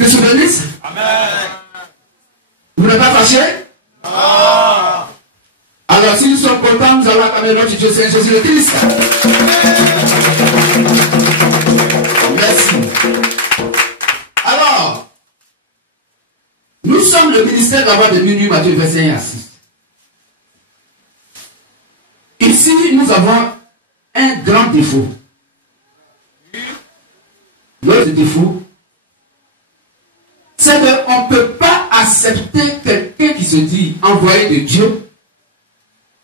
Que je vous bénisse. Amen. Vous n'êtes pas fâché? Non. Alors si nous sommes contents, nous allons acclamer notre Dieu, c'est Jésus le Christ. Merci. Alors, nous sommes le ministère de la voix de minuit, Matthieu verset 1 à 6. Ici, nous avons un grand défaut. L'autre défaut, c'est qu'on ne peut pas accepter quelqu'un qui se dit envoyé de Dieu,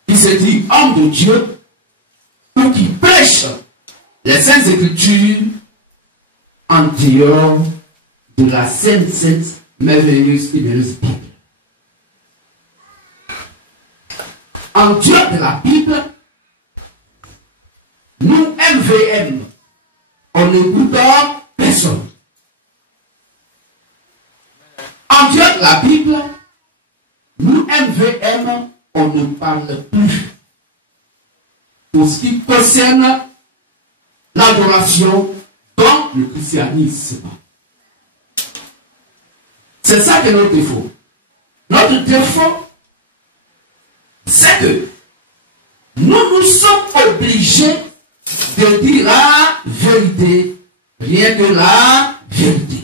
qui se dit homme de Dieu, ou qui prêche les Saintes Écritures en dehors de la sainte, merveilleuse et merveilleuse Bible. En dehors de la Bible, nous, MVM, on n'écoute personne. En dehors de la Bible, nous, MVM, on ne parle plus. Pour ce qui concerne l'adoration dans le christianisme. C'est ça que notre défaut. Notre défaut, c'est que nous sommes obligés de dire la vérité, rien que la vérité.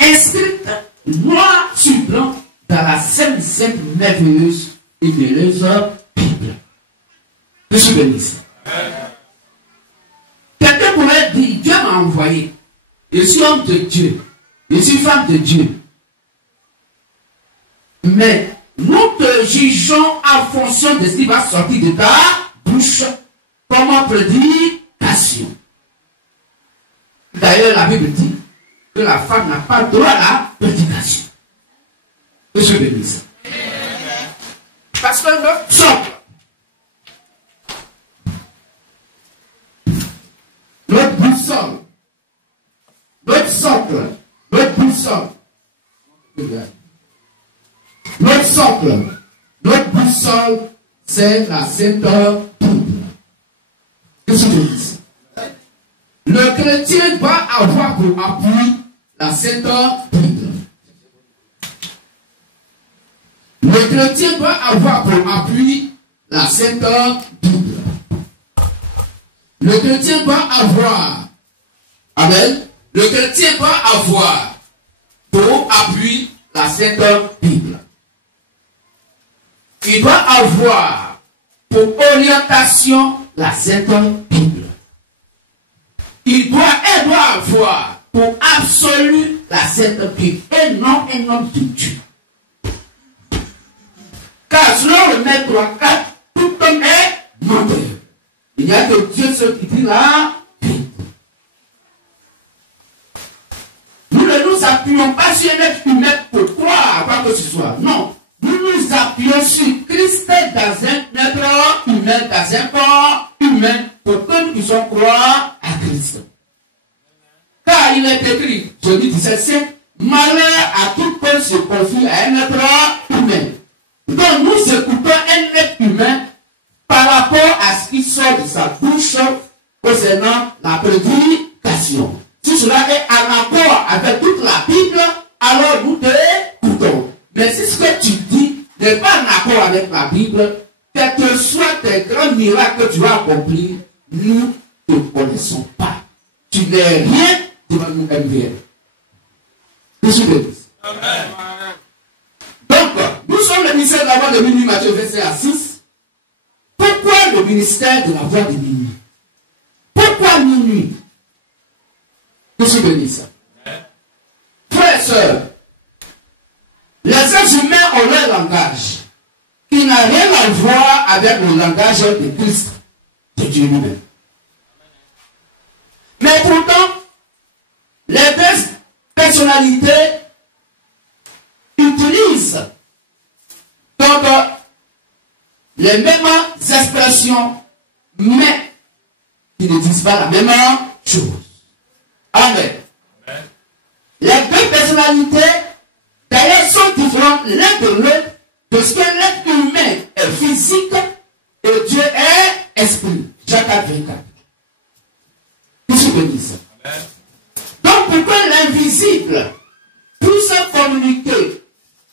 Inscrite noir sur blanc dans la sainte, merveilleuse et merveilleuse Bible. Je suis bénisse. Quelqu'un pourrait dire, Dieu m'a envoyé. Je suis homme de Dieu. Je suis femme de Dieu. Mais nous te jugeons en fonction de ce qui va sortir de ta bouche comme prédication. D'ailleurs, la Bible dit que la femme n'a pas droit à la prédication. Que je bénisse. Parce que notre socle, notre boussole, notre socle, notre socle, notre boussole, c'est la Sainte Bible. Que je bénisse. Le chrétien doit avoir pour appui la Sainte Bible. Le chrétien doit avoir pour appui la Sainte Bible. Le chrétien doit avoir, amen, le chrétien doit avoir pour appui la Sainte Bible. Il doit avoir pour orientation la Sainte Bible. Elle doit avoir pour absolu la Sainte Bible et non un homme de Dieu. Car selon le maître 3-4, tout homme est menteur. Il n'y a que Dieu seul qui dit la vérité. Nous ne nous appuyons pas sur un être humain pour croire à quoi que ce soit. Non. Nous nous appuyons sur Christ dans un être humain, dans un corps humain, pour que nous puissions croire à Christ. Car il est écrit, Jésus 17, malheur à tout peuple se confie à un être humain. Donc nous écoutons un être humain par rapport à ce qui sort de sa bouche concernant la prédication. Si cela est en rapport avec toute la Bible, alors nous t'écoutons. Mais si ce que tu dis n'est pas en accord avec la Bible, quels que soient tes grands miracles que tu as accomplis, nous ne te connaissons pas. Tu n'es rien devant nous MVM. Que je te dise. Amen. Donc, nous sommes le ministère de la voix de minuit, Matthieu verset à 6. Pourquoi le ministère de la voix de minuit? Pourquoi minuit? Que je te dise. Frères et sœurs, les êtres humains ont leur langage qui n'a rien à voir avec le langage de Christ, de Dieu lui-même. Mais pourtant, les deux personnalités utilisent donc les mêmes expressions, mais qui ne disent pas la même chose. Amen. Les deux personnalités, d'ailleurs, sont différentes l'un de l'autre, parce que l'être humain est physique et Dieu est esprit. Jacques 24. Que je peux dire ça. Donc, pour que l'invisible puisse communiquer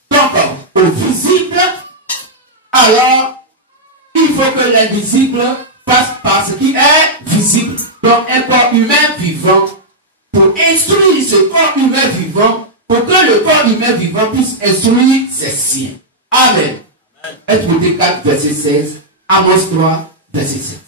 donc au visible, alors il faut que l'invisible passe par ce qui est visible. Donc un corps humain vivant, pour instruire ce corps humain vivant, pour que le corps humain vivant puisse instruire ses siens. Amen. Exode 4, verset 16, Amos 3, verset 7.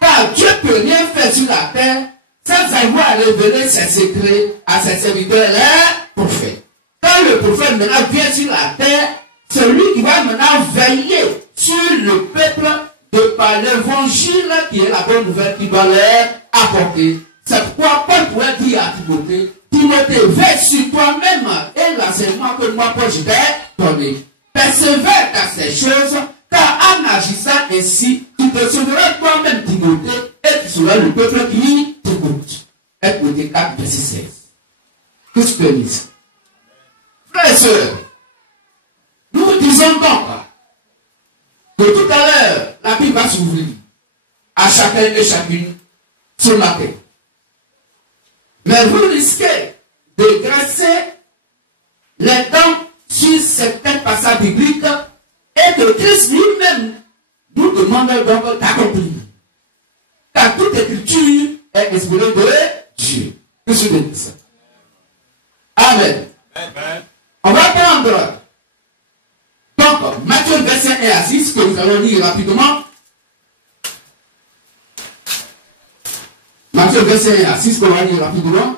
Car Dieu peut rien faire sur la terre sans avoir révélé ses secrets à ses serviteurs, les prophètes. Quand le prophète maintenant vient sur la terre, c'est lui qui va maintenant veiller sur le peuple de par l'évangile qui est la bonne nouvelle qui va leur apporter. C'est pourquoi Paul pourrait dire à Timothée, Timothée, veille sur toi-même et l'enseignement que moi, Paul, je t'ai donné. Persévère dans ces choses, car en agissant ainsi, tu te sauveras toi-même, Timothée, et tu seras le peuple qui t'écoute. Exode 4, verset 16. Qu'est-ce que dit? Frères et sœurs, nous disons donc que tout à l'heure, la Bible va s'ouvrir à chacun et chacune sur la terre. Mais vous risquez de graisser les dents sur certains passages bibliques et que Christ lui-même nous demande donc d'accomplir. Car toute écriture est inspirée de Dieu. Qu'est-ce que je dis ça? Amen. Amen. On va prendre donc Matthieu verset 1 à 6 que nous allons lire rapidement. Matthieu verset 1 à 6 qu'on va lire rapidement.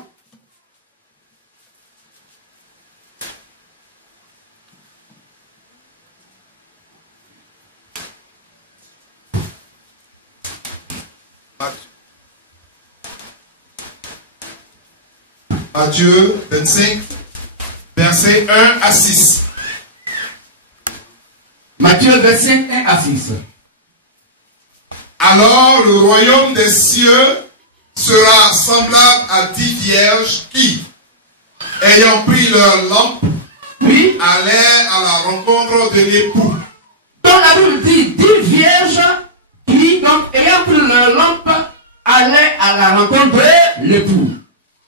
Matthieu 25, verset 1 à 6. Matthieu verset 1 à 6. Alors le royaume des cieux sera semblable à 10 vierges qui, ayant pris leur lampe, oui, allaient à la rencontre de l'époux. Donc la Bible dit 10 vierges qui, donc, ayant pris leur lampe, allaient à la rencontre de l'époux.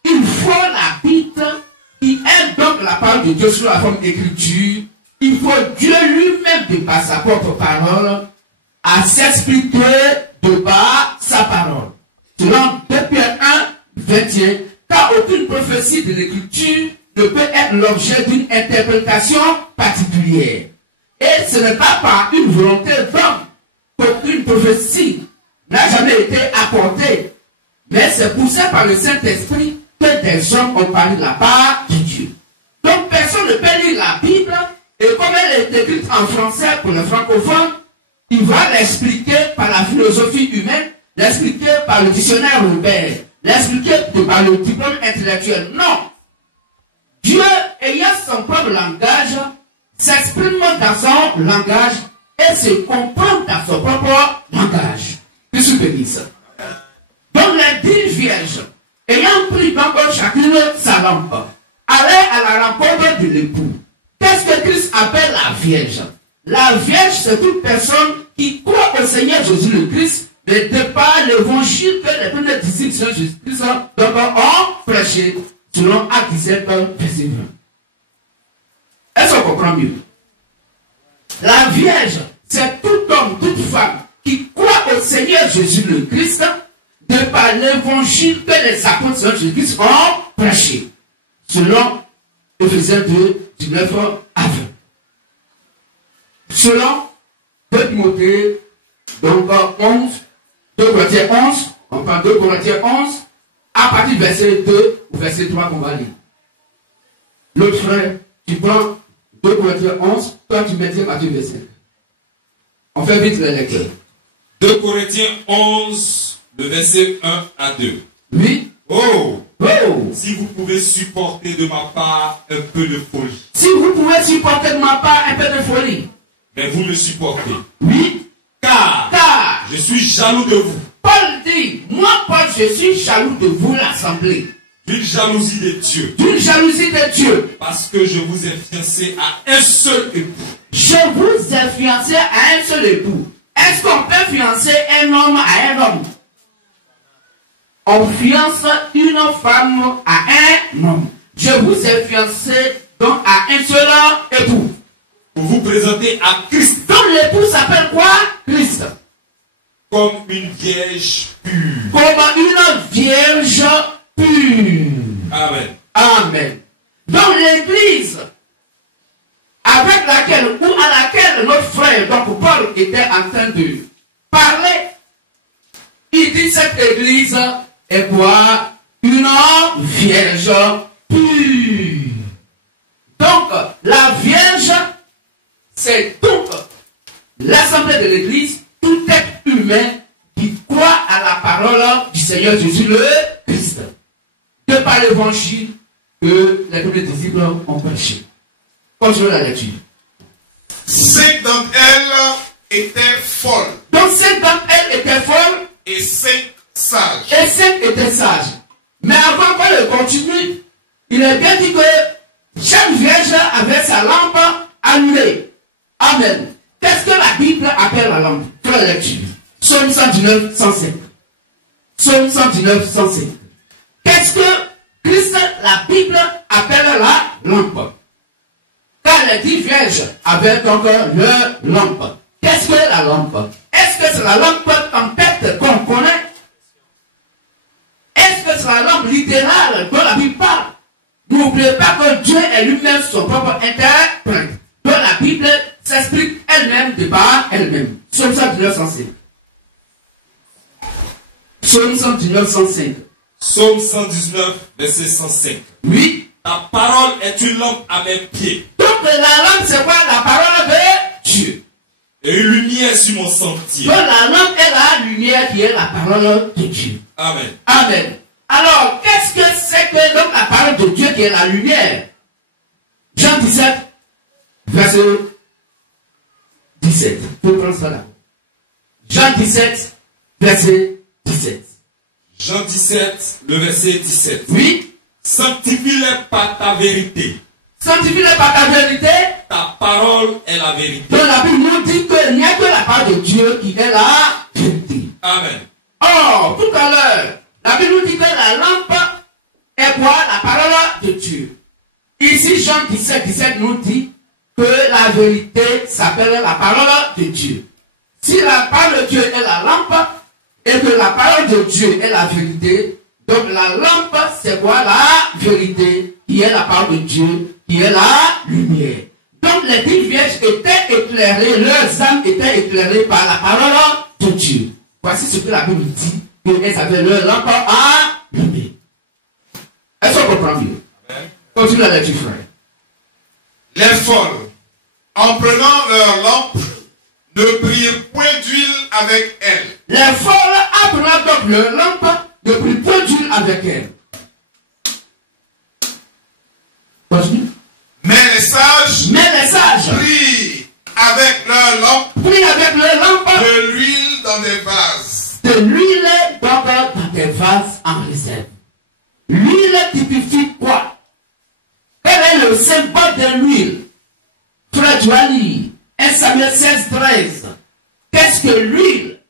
Il faut la Bible qui est donc la parole de Dieu sous la forme d'écriture. Il faut Dieu lui-même de par sa propre parole à s'expliquer de par sa parole. Selon 2 Pierre 1, 21, car aucune prophétie de l'écriture ne peut être l'objet d'une interprétation particulière. Et ce n'est pas par une volonté d'homme qu'aucune prophétie n'a jamais été apportée, mais c'est poussé par le Saint-Esprit que des hommes ont parlé de la part de Dieu. Donc personne ne peut lire la Bible, et comme elle est écrite en français pour les francophones, il va l'expliquer par la philosophie humaine, l'expliquer par le dictionnaire Robert, l'expliquer par le diplôme intellectuel. Non. Dieu, ayant son propre langage, s'exprime dans son langage et se comprend dans son propre langage. Qu'est-ce que dit ça? Donc les 10 vierges, ayant pris donc chacune sa lampe, allaient à la rencontre de l'époux. Qu'est-ce que Christ appelle la vierge? La vierge, c'est toute personne qui croit au Seigneur Jésus le Christ, mais de par l'évangile que les premiers disciples de Jésus-Christ ont prêché, selon Actes 17, verset 20. Est-ce qu'on comprend mieux? La vierge, c'est tout homme, toute femme qui croit au Seigneur Jésus le Christ, de par l'évangile que les apôtres de Jésus-Christ ont prêché, selon Ephésiens 2, 19 à 20. Selon 2 Timothée, donc 11, 2 Corinthiens 11, on prend 2 Corinthiens 11, à partir du verset 2 ou verset 3 qu'on va lire. L'autre frère, tu prends 2 Corinthiens 11, toi tu mets à partir du verset. On fait vite les lecteurs. 2 Corinthiens 11, le verset 1 à 2. Oui. Oh! Oh! Si vous pouvez supporter de ma part un peu de folie. Si vous pouvez supporter de ma part un peu de folie. Mais vous me supportez. Oui. Car je suis jaloux de vous. Paul dit, moi Paul, je suis jaloux de vous l'assemblée. D'une jalousie de Dieu. D'une jalousie de Dieu. Parce que je vous ai fiancé à un seul époux. Je vous ai fiancé à un seul époux. Est-ce qu'on peut fiancer un homme à un homme? on fiance une femme à un homme. Je vous ai fiancé donc à un seul époux. Pour vous présenter à Christ. Donc l'époux s'appelle quoi? Christ. Comme une vierge pure. Comme une vierge pure. Amen. Amen. Donc l'église avec laquelle ou à laquelle notre frère, donc Paul, était en train de parler, il dit cette église est quoi? Une vierge pure. Donc la vierge, c'est donc l'assemblée de l'église, tout être humain qui croit à la parole du Seigneur Jésus le Christ. De par l'évangile que les premiers disciples ont prêché. Continuons la lecture. 5 d'entre elles étaient folles. Donc 5 d'entre elles étaient folles Et 5 sages. et 5 étaient sages. Mais avant qu'on continue, il est bien dit que chaque vierge avait sa lampe allumée. Amen. Qu'est-ce que la Bible appelle la lampe? Pour la lecture. Psaume 119, 105. Psaume 119, 105. Qu'est-ce que Christ, la Bible, appelle la lampe? Car les 10 vierges avaient donc leur lampe. Qu'est-ce que la lampe? Est-ce que c'est la lampe tempête qu'on connaît? Est-ce que c'est la lampe littérale dont la Bible parle? N'oubliez pas que Dieu est lui-même son propre interprète. Donc la Bible s'explique elle-même de par elle-même. Psaume 119, 105. Psaume 119, 105. Psaume 119, verset 105. Oui. Ta parole est une lampe à mes pieds. Donc la lampe, c'est quoi? La parole de Dieu. Et une lumière sur mon sentier. Donc la lampe est la lumière qui est la parole de Dieu. Amen. Amen. Alors, qu'est-ce que c'est que donc la parole de Dieu qui est la lumière? Jean 17, verset 17. Faut prendre ça là. Jean 17, verset 17. Jean 17, le verset 17. Oui. Sanctifie-les par ta vérité. Sanctifie-les par ta vérité. Ta parole est la vérité. Donc la Bible nous dit qu'il n'y a que la parole de Dieu qui est la vérité. Amen. Or, tout à l'heure, la Bible nous dit que la lampe est quoi? La parole de Dieu. Ici, Jean 17, 17 nous dit que la vérité s'appelle la parole de Dieu. Si la parole de Dieu est la lampe et que la parole de Dieu est la vérité, donc la lampe c'est quoi? La vérité qui est la parole de Dieu, qui est la lumière. Donc les 10 vierges étaient éclairées, leurs âmes étaient éclairées par la parole de Dieu. Voici ce que la Bible dit, qu'elles avaient leur lampe allumée. Est-ce qu'on comprend mieux? Continue la lecture, frère. Les folles, en prenant leur lampe, ne prirent point d'huile avec elles. Les folles, en prenant donc leur lampe, ne prirent point d'huile avec elles. Continue. Mais les sages prirent avec leur lampe de l'huile dans des vases. De l'huile donc dans des vases en réserve. L'huile typifie quoi? Quel est le symbole de l'huile? Frère Joali, 1 Samuel 16, 13. Qu'est-ce que l'huile?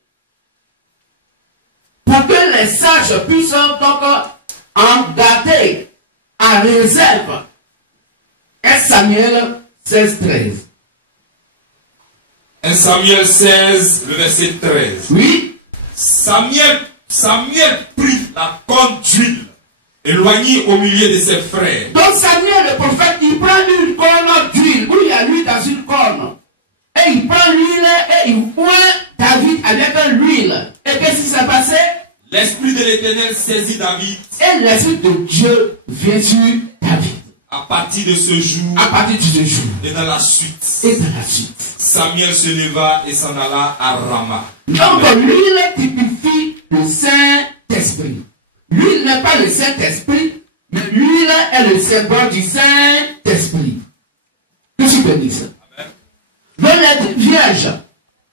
Pour que les sages puissent donc en garder en réserve. 1 Samuel 16, 13. 1 Samuel 16, le verset 13. Oui. Samuel prit la corne d'huile, éloigné au milieu de ses frères. Donc Samuel le prophète, il prend une corne d'huile, où il y a l'huile dans une corne. Et il prend l'huile et il oint David avec l'huile. Et qu'est-ce qui s'est passé? L'Esprit de l'Éternel saisit David. Et l'Esprit de Dieu vient sur David. À partir de ce jour. À partir de ce jour. Et dans la suite. Et dans la suite. Samuel se leva et s'en alla à Rama. Donc l'huile typifie le Saint-Esprit. L'huile n'est pas le Saint-Esprit, mais l'huile est le symbole du Saint-Esprit. Que tu peux dire ça? Donc les vierges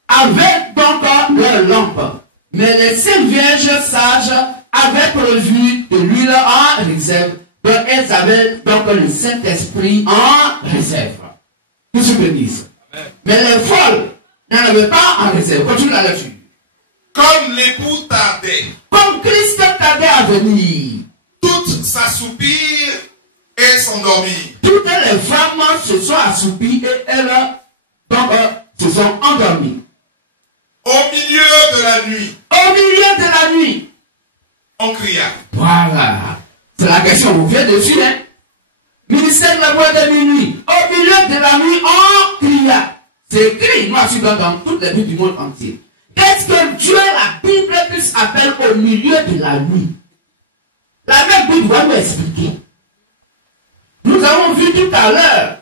avaient donc leur lampe, mais les 5 vierges sages avaient prévu de l'huile en réserve. Donc elles avaient donc le Saint-Esprit en réserve. Que tu peux dire ça? Mais les folles n'en avaient pas en réserve. Continue la lecture. Comme l'époux tardait. Comme Christ tarder à venir. Toutes s'assoupirent et s'endormirent. Toutes les femmes se sont assoupies et elles se sont endormies. Au milieu de la nuit, Au milieu de la nuit. on cria. Voilà. C'est la question, on vient dessus, hein. Ministère de la voix de minuit. Au milieu de la nuit, on cria. C'est écrit, moi je suis dans toutes les villes du monde entier. Qu'est-ce que Dieu, la Bible, Christ appelle au milieu de la nuit? La même Bible va nous expliquer. Nous avons vu tout à l'heure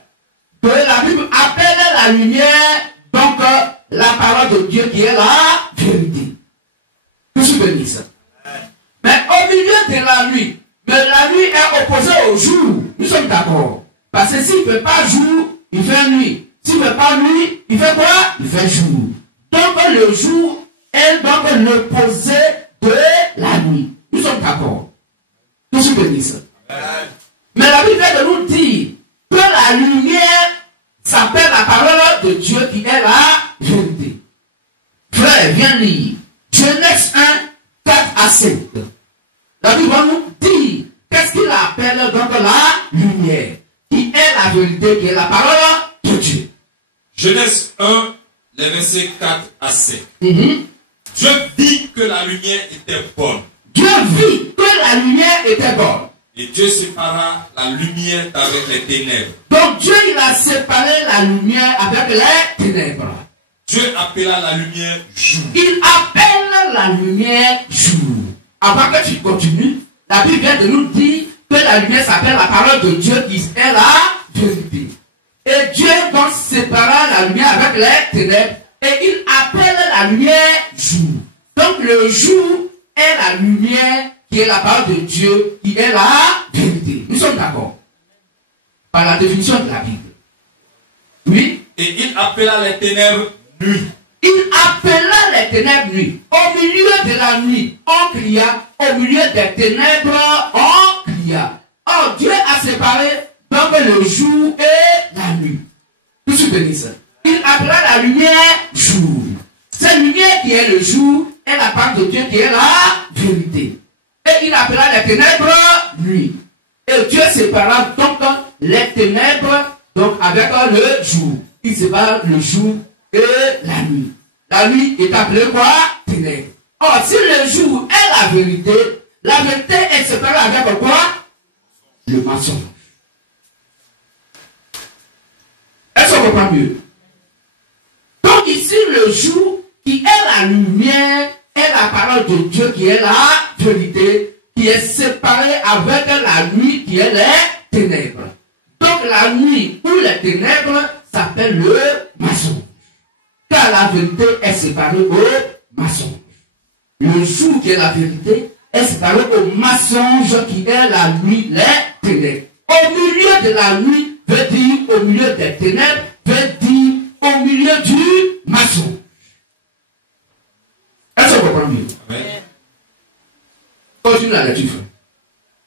que la Bible appelle la lumière, donc la parole de Dieu qui est la vérité. Que je bénisse. Mais au milieu de la nuit, mais la nuit est opposée au jour. Nous sommes d'accord. Parce que s'il ne fait pas jour, il fait nuit. S'il ne fait pas nuit, il fait quoi? Il fait jour. Donc le jour est donc l'opposé de la nuit. Nous sommes d'accord. Nous sommes bénis. Mais la Bible vient de nous dire que la lumière s'appelle la parole de Dieu qui est la vérité. Frère, viens lire. Genèse 1, 4 à 5. La Bible va nous dire qu'est-ce qu'il appelle donc la lumière, qui est la vérité, qui est la parole de Dieu. Genèse 1, les versets 4 à 5. Dieu vit que la lumière était bonne. Dieu vit que la lumière était bonne. Et Dieu sépara la lumière avec les ténèbres. Donc Dieu, il a séparé la lumière avec les ténèbres. Dieu appela la lumière jour. Il appelle la lumière jour. Avant que tu continues, la Bible vient de nous dire que la lumière s'appelle la parole de Dieu qui est la vérité. Et Dieu donc sépara la lumière avec les ténèbres et il appelle la lumière jour. Donc le jour est la lumière qui est la parole de Dieu qui est la vérité. Nous sommes d'accord par la définition de la Bible. Oui. Et il appela les ténèbres nuit. Il appela les ténèbres nuit. Au milieu de la nuit, on cria. Au milieu des ténèbres, on cria. Or, Dieu a séparé donc le jour et la nuit. Tout ce bénisse. Il appela la lumière jour. Cette lumière qui est le jour est la part de Dieu qui est la vérité. Et il appela les ténèbres nuit. Et Dieu sépara donc les ténèbres donc avec le jour. Il sépare le jour et la nuit. La nuit est appelée quoi? Ténèbres. Or, si le jour est la vérité est séparée avec quoi? Le mensonge. Est-ce qu'on comprend mieux? Donc ici, le jour qui est la lumière est la parole de Dieu qui est la vérité, qui est séparée avec la nuit qui est les ténèbres. Donc la nuit ou les ténèbres s'appelle le mensonge. Car la vérité est séparée au mensonge. Le jour qui est la vérité est séparé au mensonge qui est la nuit, les ténèbres. Au milieu de la nuit veut dire au milieu des ténèbres, veut dire au milieu du mensonge. Est-ce qu'on comprend mieux? Amen. Continue la lecture.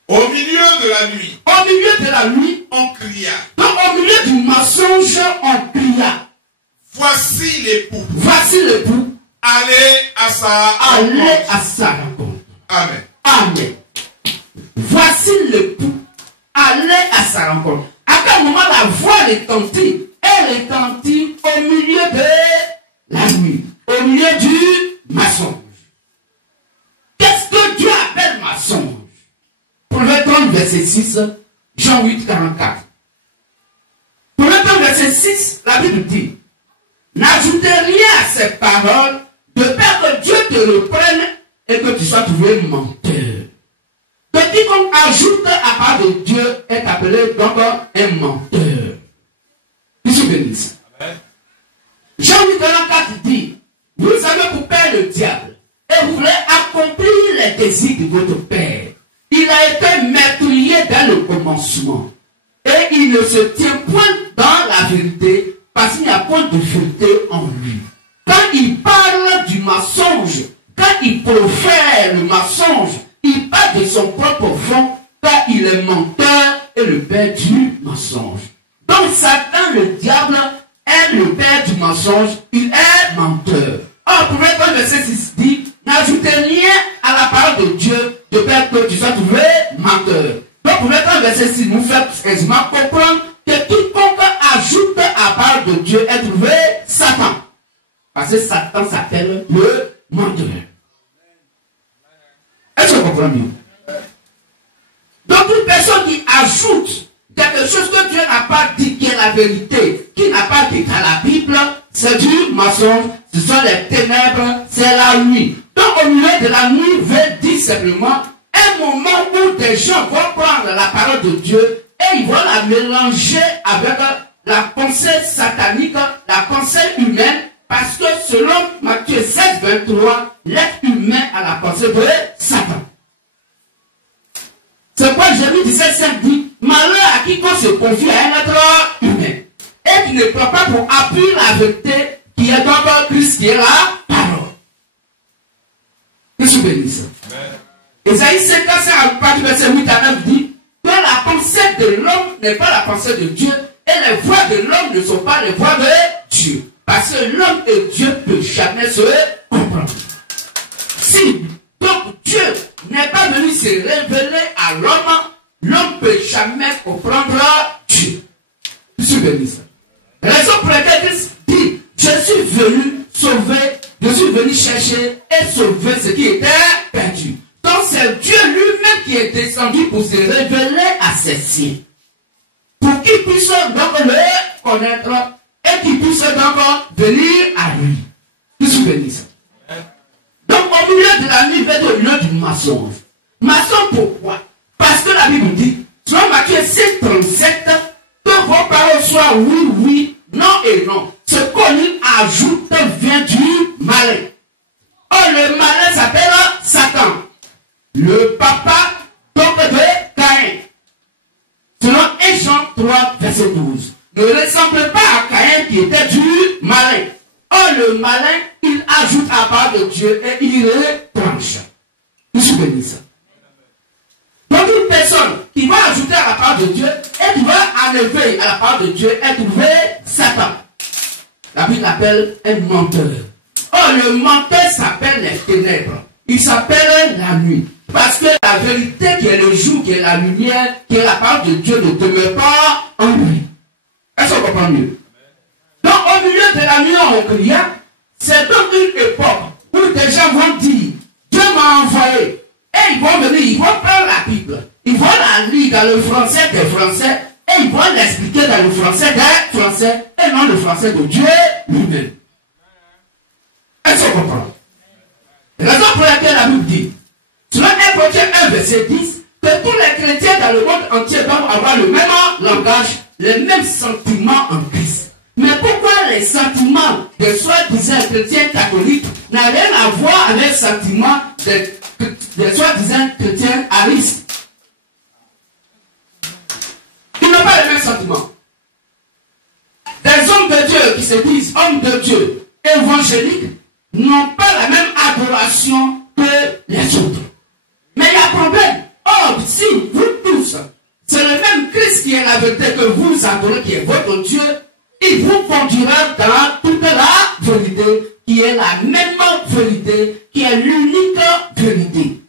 Au milieu de la nuit, Au milieu de la nuit, on cria. donc au milieu du mensonge, on cria. Voici l'époux. Voici l'époux. Allez à sa Allez rencontre. à sa rencontre. Amen. Amen. Voici l'époux. Allez à sa rencontre. À quel moment la voix retentit? Elle retentit au milieu de la nuit. Au milieu du mensonge. Qu'est-ce que Dieu appelle mensonge? Proverbe 30, verset 6, Jean 8, 44. Proverbe 30, verset 6, la Bible dit: n'ajoutez rien à ces paroles, de peur que Dieu te reprenne et que tu sois trouvé menteur. De quiconque ajoute à part de Dieu est appelé donc un menteur. Dieu bénisse. Jean 8, 44 dit: vous avez pour père le diable et vous voulez accomplir les désirs de votre père. Il a été meurtrier dès le commencement et il ne se tient point dans la vérité parce qu'il n'y a point de vérité en lui. Quand il parle du mensonge, quand il profère le mensonge, il parle de son propre fond, car il est menteur et le père du mensonge. Donc Satan, le diable, est le père du mensonge, il est menteur. Or, Proverbe verset 6 dit: n'ajoutez rien à la parole de Dieu, de peur que tu sois trouvé menteur. Donc, pour mettre un verset 6, nous fait quasiment comprendre que quiconque ajoute à part de Dieu est trouvé Satan. Parce que Satan s'appelle le menteur. Est-ce que vous comprenez mieux? Donc, une personne qui ajoute quelque chose que Dieu n'a pas dit qui est la vérité, qui n'a pas dit qu'à la Bible, c'est du mensonge, ce sont les ténèbres, c'est la nuit. Donc, au milieu de la nuit, veut dire simplement un moment où des gens vont prendre la parole de Dieu et ils vont la mélanger avec la pensée satanique, la pensée humaine, parce que selon Matthieu 16, 23, l'être humain a la pensée de Satan. C'est pourquoi Jérémie 17, 5 dit, malheur à quiconque se confie à un être humain et qui ne prend pas pour appui la vérité qui est donc Christ, qui est la parole. Que je bénisse. Isaïe 55, à partir du verset 8 à 9 dit que la pensée de l'homme n'est pas la pensée de Dieu et les voies de l'homme ne sont pas les voies de Dieu. Parce que l'homme et Dieu ne peuvent jamais se comprendre. Si donc Dieu n'est pas venu se révéler à l'homme, l'homme ne peut jamais comprendre Dieu. Je suis béni. Raison pour laquelle Christ dit, je suis venu sauver, je suis venu chercher et sauver ce qui était perdu. Donc c'est Dieu lui-même qui est descendu pour se révéler à ses siens. Pour qu'il puisse donc le connaître et qu'il puisse donc venir à lui. Je suis béni. Donc au milieu de la nuit, il va être au milieu du mensonge. Maçon pourquoi? Parce que la Bible dit, selon Matthieu 7, 37, que vos paroles soient oui, oui, non et non. Ce qu'on y ajoute vient du malin. Or le malin s'appelle Satan. Le papa donc de Caïn. Selon 1 Jean 3, verset 12. Ne ressemble pas à Caïn qui était du malin. Or le malin, il ajoute à part de Dieu et il retranche. Je suis béni ça. Donc une personne qui va ajouter à la part de Dieu et qui va enlever à la part de Dieu est trouvé Satan. La Bible l'appelle un menteur. Or le menteur s'appelle les ténèbres. Il s'appelle la nuit. Parce que la vérité qui est le jour, qui est la lumière, qui est la parole de Dieu ne demeure pas en lui. Est-ce qu'on comprend mieux? Donc au milieu de la nuit on cria, c'est donc une époque où des gens vont dire, Dieu m'a envoyé. Et ils vont venir, ils vont prendre la Bible, ils vont la lire dans le français des Français, et ils vont l'expliquer dans le français des Français, et non le français de Dieu lui-même. Est-ce qu'on comprend? Raison pour laquelle la Bible dit, selon 1 Corinthiens 1, verset 10, que tous les chrétiens dans le monde entier doivent avoir le même langage, les mêmes sentiments en Christ. Mais pourquoi les sentiments des soi-disant chrétiens catholiques n'ont rien à voir avec les sentiments des soi-disant chrétiens à risque? Ils n'ont pas les mêmes sentiments. Des hommes de Dieu qui se disent hommes de Dieu évangéliques n'ont pas la même adoration que les autres. Mais il y a un problème. Or, si vous tous, c'est le même Christ qui est la vérité que vous adorez, qui est votre Dieu, il vous conduira dans toute la vérité, qui est la même vérité, qui est l'unique vérité.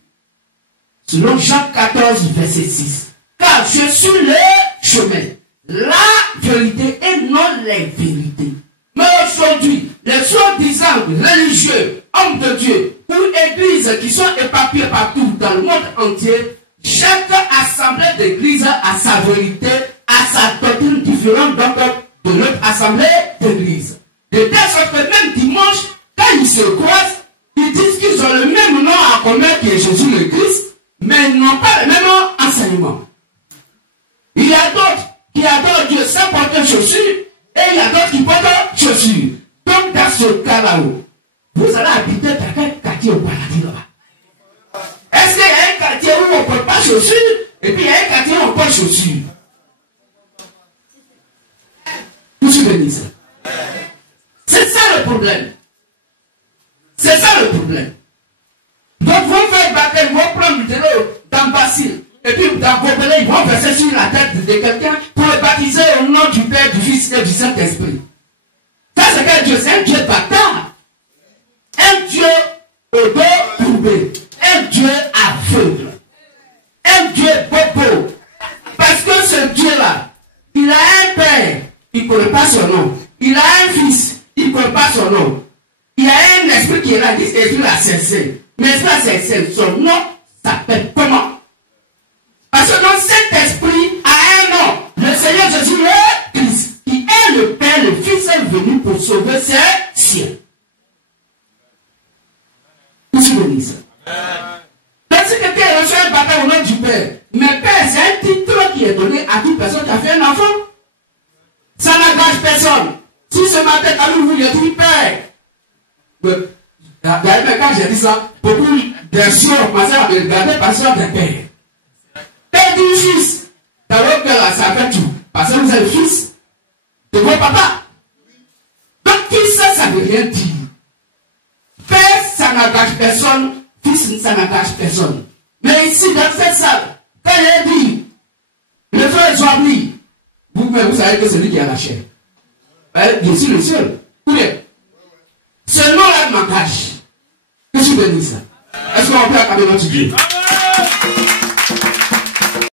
Selon Jean 14, verset 6. Car je suis le chemin, la vérité et non les vérités. Mais aujourd'hui, les soi-disant religieux, hommes de Dieu, ou églises qui sont éparpillées partout dans le monde entier, chaque assemblée d'église a sa vérité, a sa doctrine différente de notre assemblée d'église. De telle sorte que même dimanche, quand ils se croisent, ils disent qu'ils ont le même nom à commun qui est Jésus le Christ, mais ils n'ont pas le même enseignement. Il y a d'autres qui adorent Dieu sans porter chaussures, et il y a d'autres qui portent chaussures. Donc dans ce cas-là, vous allez habiter dans quel quartier au paradis là-bas? Est-ce qu'il y a un quartier où on ne porte pas chaussures, et puis il y a un quartier où on porte chaussures? Vous suivez ça? C'est ça le problème. C'est ça le problème. Donc vous faites baptême, vous prenez de l'eau dans le bassin, et puis dans vos belets, ils vont verser sur la tête de quelqu'un pour le baptiser au nom du Père, du Fils et du Saint-Esprit. Ça c'est quel Dieu? C'est un Dieu bâtard. Un Dieu au dos courbé. Un Dieu aveugle. chrétien, son nom s'appelle comment? Parce que dans cet esprit a un nom. Le Seigneur Jésus est Christ, qui est le Père, le Fils est venu pour sauver ses siens. Où se bénit ça? Donc si quelqu'un reçoit un baptême au nom du Père, mais Père, c'est un titre qui est donné à toute personne qui a fait un enfant. Ça n'engage personne. Si ce matin, quand vous lui dit Père, quand j'ai dit ça, beaucoup de gens ont commencé à me regarder parce que c'est Père. Père du Fils. D'abord, Père, ça fait tout. Parce que vous êtes le Fils de votre papa. Donc, Fils, ça ne veut rien dire. Père, ça n'engage personne. Fils, ça n'engage personne. Mais ici, dans cette salle, quand il dit, le frère Joabli, vous-même, vous savez que c'est lui qui a la chair. Je suis le seul. Écoutez, ce nom-là m'engage. Que je bénisse ça. Est-ce qu'on peut accaber notre Dieu?